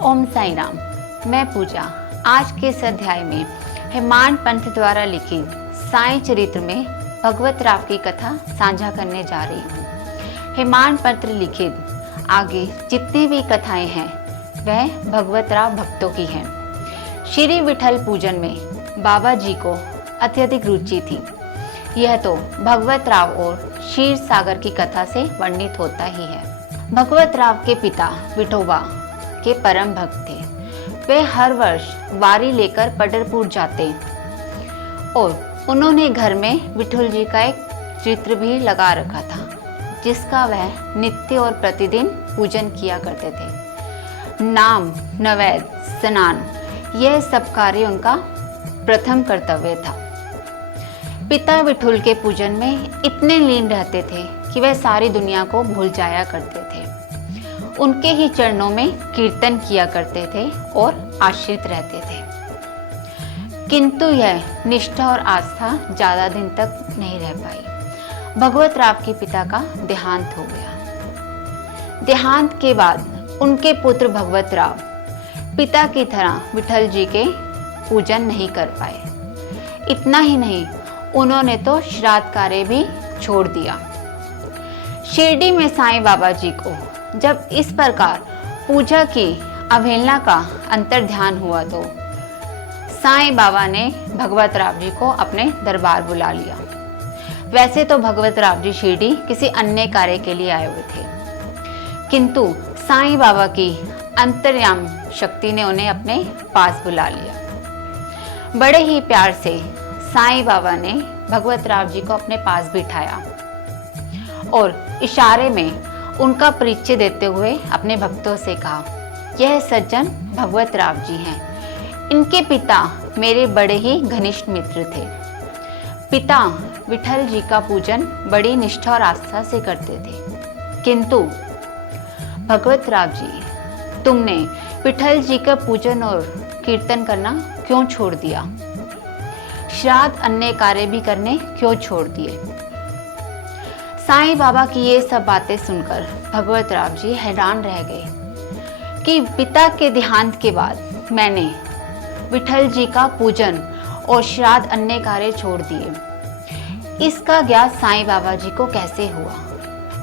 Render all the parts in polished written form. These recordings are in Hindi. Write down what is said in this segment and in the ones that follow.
ओम साई राम। मैं पूजा आज के इस अध्याय में हेमाड पंथ द्वारा लिखित साई चरित्र में भगवत राव की कथा साझा करने जा रही हूँ। हेमाड पंथ लिखित आगे जितनी भी कथाएं हैं वह भगवत राव भक्तों की हैं। श्री विठल पूजन में बाबा जी को अत्यधिक रुचि थी। यह तो भगवत राव और क्षीर सागर की कथा से वर्णित होता ही है। भगवत राव के पिता विठोबा के परम भक्त थे। वे हर वर्ष वारी लेकर पंढरपुर जाते और उन्होंने घर में विठल जी का एक चित्र भी लगा रखा था, जिसका वह नित्य और प्रतिदिन पूजन किया करते थे। नाम, नैवेद्य, स्नान, यह सब कार्य उनका प्रथम कर्तव्य था। पिता विठल के पूजन में इतने लीन रहते थे कि वह सारी दुनिया को भूल जाया करते थे। उनके ही चरणों में कीर्तन किया करते थे और आश्रित रहते थे। किंतु यह निष्ठा और आस्था ज्यादा दिन तक नहीं रह पाई। भगवत राव के पिता का देहांत हो गया। देहांत के बाद उनके पुत्र भगवत राव पिता की तरह विठल जी के पूजन नहीं कर पाए। इतना ही नहीं, उन्होंने तो श्राद्ध कार्य भी छोड़ दिया। शिरडी में साईं बाबा जी को जब इस प्रकार पूजा की अवहेलना का अंतर्ध्यान हुआ तो साईं बाबा ने भगवत राव जी को अपने दरबार बुला लिया। वैसे तो भगवत राव जी शिरडी किसी अन्य कार्य के लिए आए हुए थे, किंतु साईं बाबा की अंतर्याम शक्ति ने उन्हें अपने पास बुला लिया। बड़े ही प्यार से साईं बाबा ने भगवत राव जी को अपने पास बिठाया और इशारे में उनका परिचय देते हुए अपने भक्तों से कहा, यह सज्जन भगवत राव जी हैं। इनके पिता मेरे बड़े ही घनिष्ठ मित्र थे। पिता विठल जी का पूजन बड़ी निष्ठा और आस्था से करते थे, किंतु भगवत राव जी, तुमने विठल जी का पूजन और कीर्तन करना क्यों छोड़ दिया? श्राद्ध अन्य कार्य भी करने क्यों छोड़ दिए? साईं बाबा की ये सब बातें सुनकर भगवत राव जी हैरान रह गए कि पिता के देहांत के बाद मैंने विठल जी का पूजन और श्राद्ध अन्य कार्य छोड़ दिए। इसका ज्ञात साईं बाबा जी को कैसे हुआ?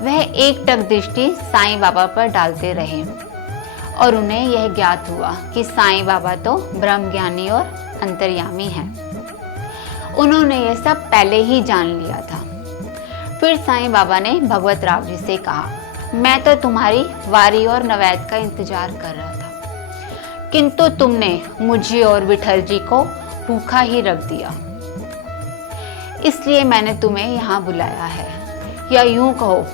वह एकटक दृष्टि साईं बाबा पर डालते रहे और उन्हें यह ज्ञात हुआ कि साईं बाबा तो ब्रह्म ज्ञानी और अंतर्यामी हैं। उन्होंने यह सब पहले ही जान लिया था। फिर साईं बाबा ने भगवत राव जी से कहा, मैं तो तुम्हारी वारी और नैवेद्य का इंतजार कर रहा था, किंतु तुमने मुझे और विठल जी को भूखा ही रख दिया, इसलिए मैंने तुम्हें यहाँ बुलाया है। या यूं कहो,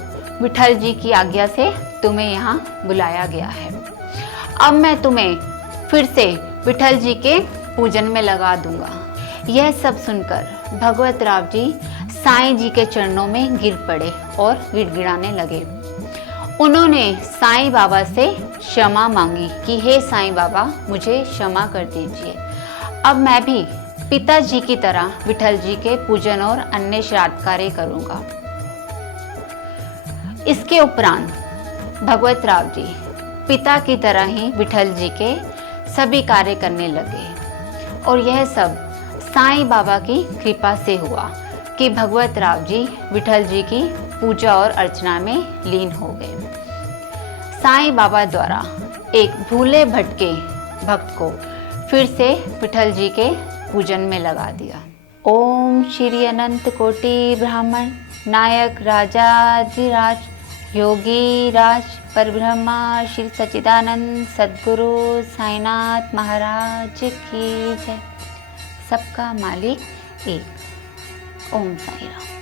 विठल जी की आज्ञा से तुम्हें यहाँ बुलाया गया है। अब मैं तुम्हें फिर से विठल जी के पूजन में लगा दूंगा। यह सब सुनकर भगवत राव जी साईं जी के चरणों में गिर पड़े और गिड़गिड़ाने लगे। उन्होंने साईं बाबा से क्षमा मांगी कि हे साईं बाबा, मुझे क्षमा कर दीजिए। अब मैं भी पिताजी की तरह विठल जी के पूजन और अन्य श्राद्ध कार्य करूंगा। इसके उपरांत भगवत राव जी पिता की तरह ही विठल जी के सभी कार्य करने लगे और यह सब साईं बाबा की कृपा से हुआ कि भगवत राव जी विठल जी की पूजा और अर्चना में लीन हो गए। साईं बाबा द्वारा एक भूले भटके भक्त को फिर से विठल जी के पूजन में लगा दिया। ओम श्री अनंत कोटि ब्राह्मण नायक राजाधिराज योगी राज परब्रह्मा श्री सच्चिदानंद सद्गुरु साईनाथ महाराज की जय। सबका मालिक एक। ओम साई राम।